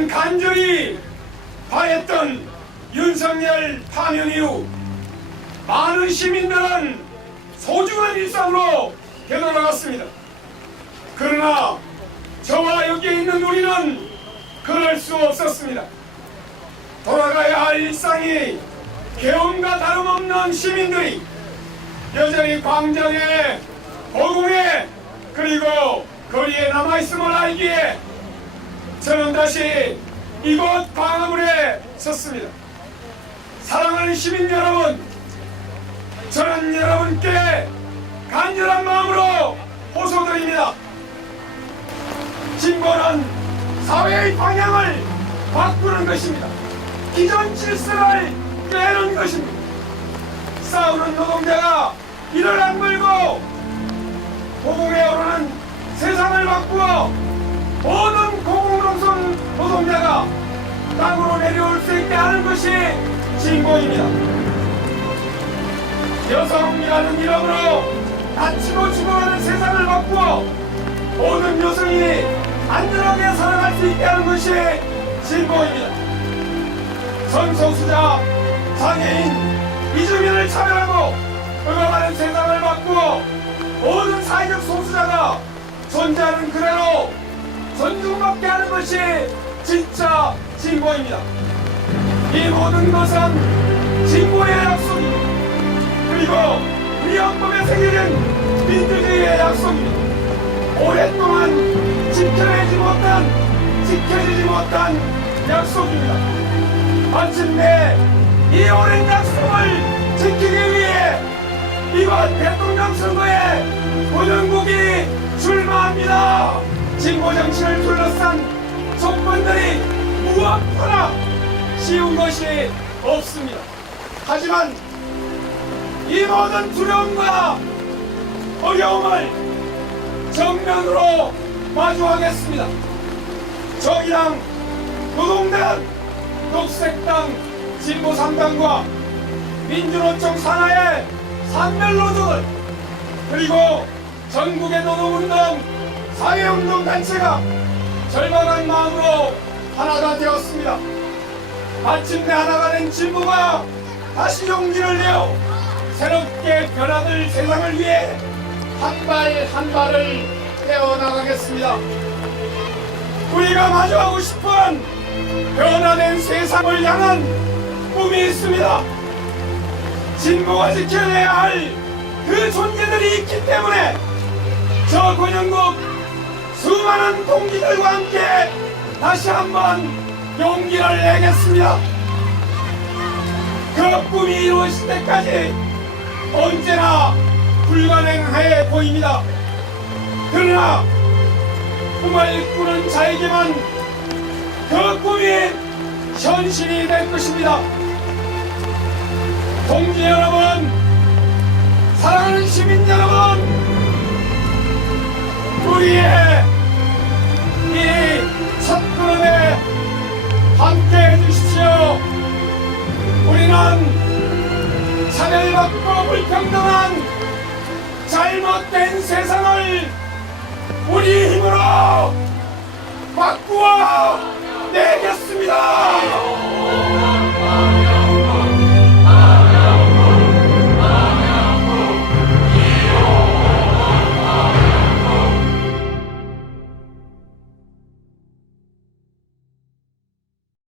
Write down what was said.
그동안 간절히 바랬던 윤석열 파면 이후 많은 시민들은 소중한 일상으로 되돌아갔습니다. 그러나 저와 여기에 있는 우리는 그럴 수 없었습니다. 돌아가야 할 일상이 개엄과 다름없는 시민들이 여전히 광장에 허공에 그리고 거리에 남아있음을 알기에 저는 다시 이곳 광화문에 섰습니다. 사랑하는 시민 여러분, 저는 여러분께 간절한 마음으로 호소드립니다. 진보는 사회의 방향을 바꾸는 것입니다. 기존 질서를 깨는 것입니다. 싸우는 노동자가 이를 악물고 공공에 오르는 세상을 바꾸어 모든 내려올 수 있게 하는 것이 진보입니다. 여성이라는 이름으로 다치고 죽어가는 세상을 바꾸어 모든 여성이 안전하게 살아갈 수 있게 하는 것이 진보입니다. 성소수자, 장애인, 이주민을 차별하고 그가 는 세상을 바꾸어 모든 사회적 소수자가 존재하는 그대로 존중받게 하는 것이 진짜 진보입니다. 이 모든 것은 진보의 약속입니다. 그리고 우리 헌법에 새겨진 민주주의의 약속입니다. 오랫동안 지켜내지 못한, 지켜지지 못한 약속입니다. 마침내 이 오랜 약속을 지키기 위해 이번 대통령 선거에 고정국이 출마합니다. 진보 정치를 둘러싼 조건들이 쉬운 것이 없습니다. 하지만 이 모든 두려움과 어려움을 정면으로 마주하겠습니다. 정의당, 노동당, 녹색당, 진보 3당과 민주노총 산하의 산별노조들 그리고 전국의 노동운동, 사회운동 단체가 절박한 마음으로 하나가 되었습니다. 마침내 하나가 된 진보가 다시 용기를 내어 새롭게 변화될 세상을 위해 한 발 한 발을 떼어나가겠습니다. 우리가 마주하고 싶은 변화된 세상을 향한 꿈이 있습니다. 진보가 지켜내야 할 그 존재들이 있기 때문에 저 권영국 수많은 동기들과 함께 다시 한번 용기를 내겠습니다. 그 꿈이 이루어질 때까지 언제나 불가능해 보입니다. 그러나 꿈을 꾸는 자에게만 그 꿈이 현실이 될 것입니다. 동지 여러분, 사랑하는 시민 여러분, 불평등한 잘못된 세상을 우리 힘으로 바꾸어 내겠습니다.